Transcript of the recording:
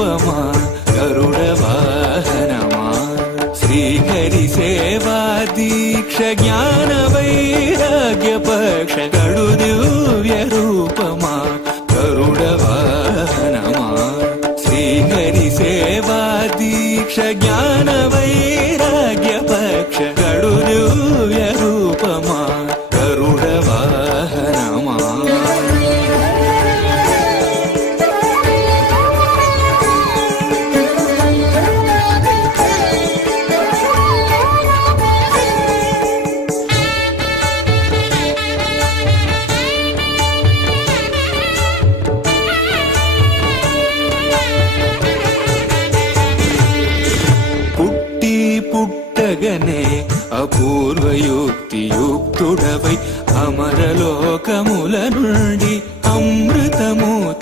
రూపమా గరుడ వాహనమా శ్రీహరి సేవా దీక్ష జ్ఞాన వైరాగ్య పక్ష కడు దివ్య రూపమా గరుడ వాహనమా శ్రీహరి సేవా దీక్ష జ్ఞాన వైరాగ్య పక్ష కడు దివ్య రూపమా గరుడ వాహనమా పుట్టగనే అపూర్వయుక్తి యుక్తుడవై అమరలోకముల నుండి